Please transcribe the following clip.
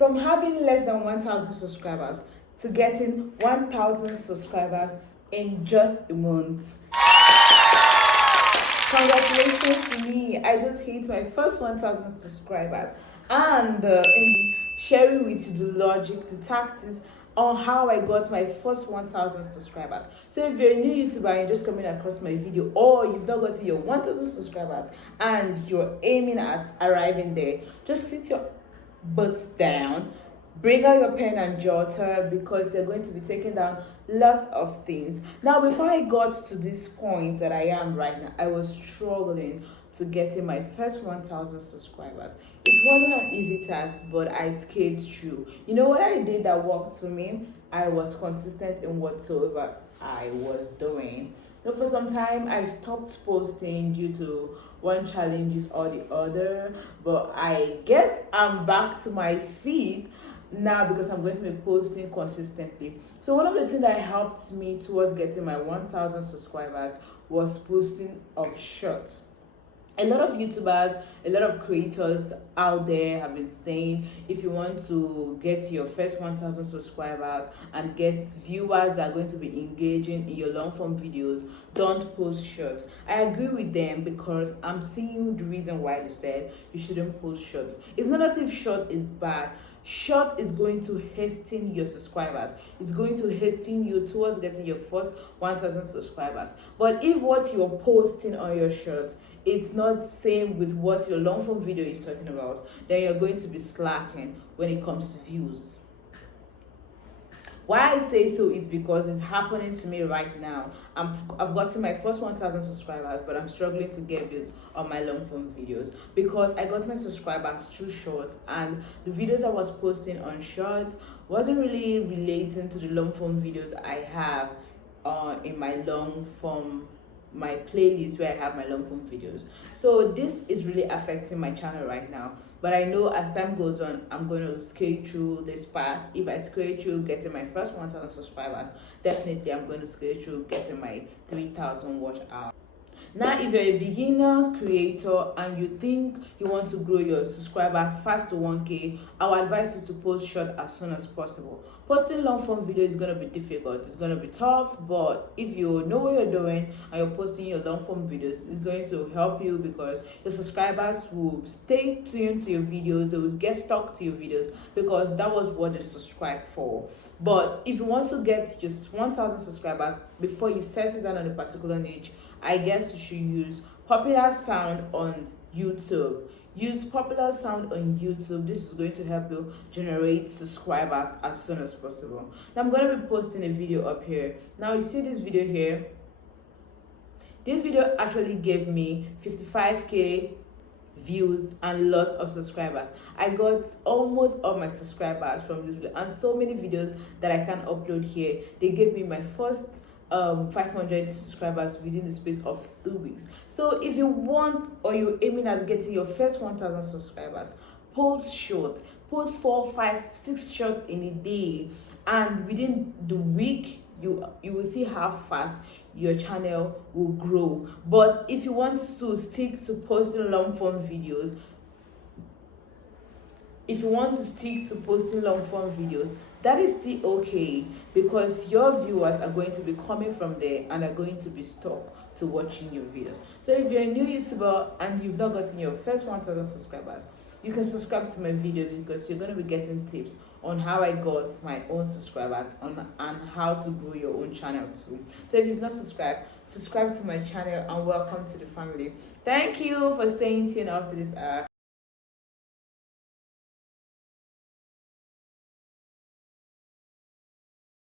from having less than 1,000 subscribers to getting 1,000 subscribers in just a month. Congratulations to me. I just hit my first 1,000 subscribers, and in sharing with you the logic, the tactics on how I got my first 1,000 subscribers. So if you're a new YouTuber and you're just coming across my video, or you've not gotten your 1,000 subscribers and you're aiming at arriving there, just sit your butts down, bring out your pen and jotter, because you're going to be taking down lots of things. Now, before I got to this point that I am right now, I was struggling to getting my first 1,000 subscribers. It wasn't an easy task, but I scaled through. You know what I did that worked for me? I was consistent in whatsoever I was doing. You know, for some time I stopped posting due to one challenges or the other, but I guess I'm back to my feet now because I'm going to be posting consistently. So one of the things that helped me towards getting my 1,000 subscribers was posting of shorts. A lot of YouTubers, a lot of creators out there have been saying, if you want to get your first 1,000 subscribers and get viewers that are going to be engaging in your long form videos, don't post shorts. I agree with them, because I'm seeing the reason why they said you shouldn't post shorts. It's not as if short is bad. Short is going to hasten your subscribers. It's going to hasten you towards getting your first 1,000 subscribers. But if what you're posting on your short, it's not same with what your long form video is talking about, then you're going to be slacking when it comes to views. Why I say so is because it's happening to me right now. I've gotten my first 1,000 subscribers, but I'm struggling to get views on my long form videos because I got my subscribers through short, and the videos I was posting on short wasn't really relating to the long form videos I have in my long form, my playlist where I have my long form videos. So this is really affecting my channel right now, but I know as time goes on, I'm going to scale through this path. If I scale through getting my first 1,000 subscribers, definitely I'm going to scale through getting my 3,000 watch hours. Now, if you're a beginner creator and you think you want to grow your subscribers fast to 1K, I would advise you to post short as soon as possible. Posting long form video is going to be difficult, it's going to be tough, but if you know what you're doing and you're posting your long form videos, it's going to help you because your subscribers will stay tuned to your videos, they will get stuck to your videos because that was what they subscribed for. But if you want to get just 1,000 subscribers before you settle down on a particular niche, I guess you should use popular sound on YouTube. Use popular sound on YouTube. This is going to help you generate subscribers as soon as possible. Now I'm going to be posting a video up here. Now you see this video here. This video actually gave me 55K views and lots of subscribers. I got almost all my subscribers from this video, and so many videos that I can upload here. They gave me my first 500 subscribers within the space of 2 weeks. So if you want, or you're aiming at getting your first 1,000 subscribers, post short, post 4, 5, 6 shorts in a day, and within the week you will see how fast your channel will grow. But if you want to stick to posting long form videos, that is still okay, because your viewers are going to be coming from there and are going to be stuck to watching your videos. So if you're a new YouTuber and you've not gotten your first 1,000 subscribers, you can subscribe to my video, because you're going to be getting tips on how I got my own subscribers and how to grow your own channel too. So if you've not subscribed, subscribe to my channel and welcome to the family. Thank you for staying tuned after this hour.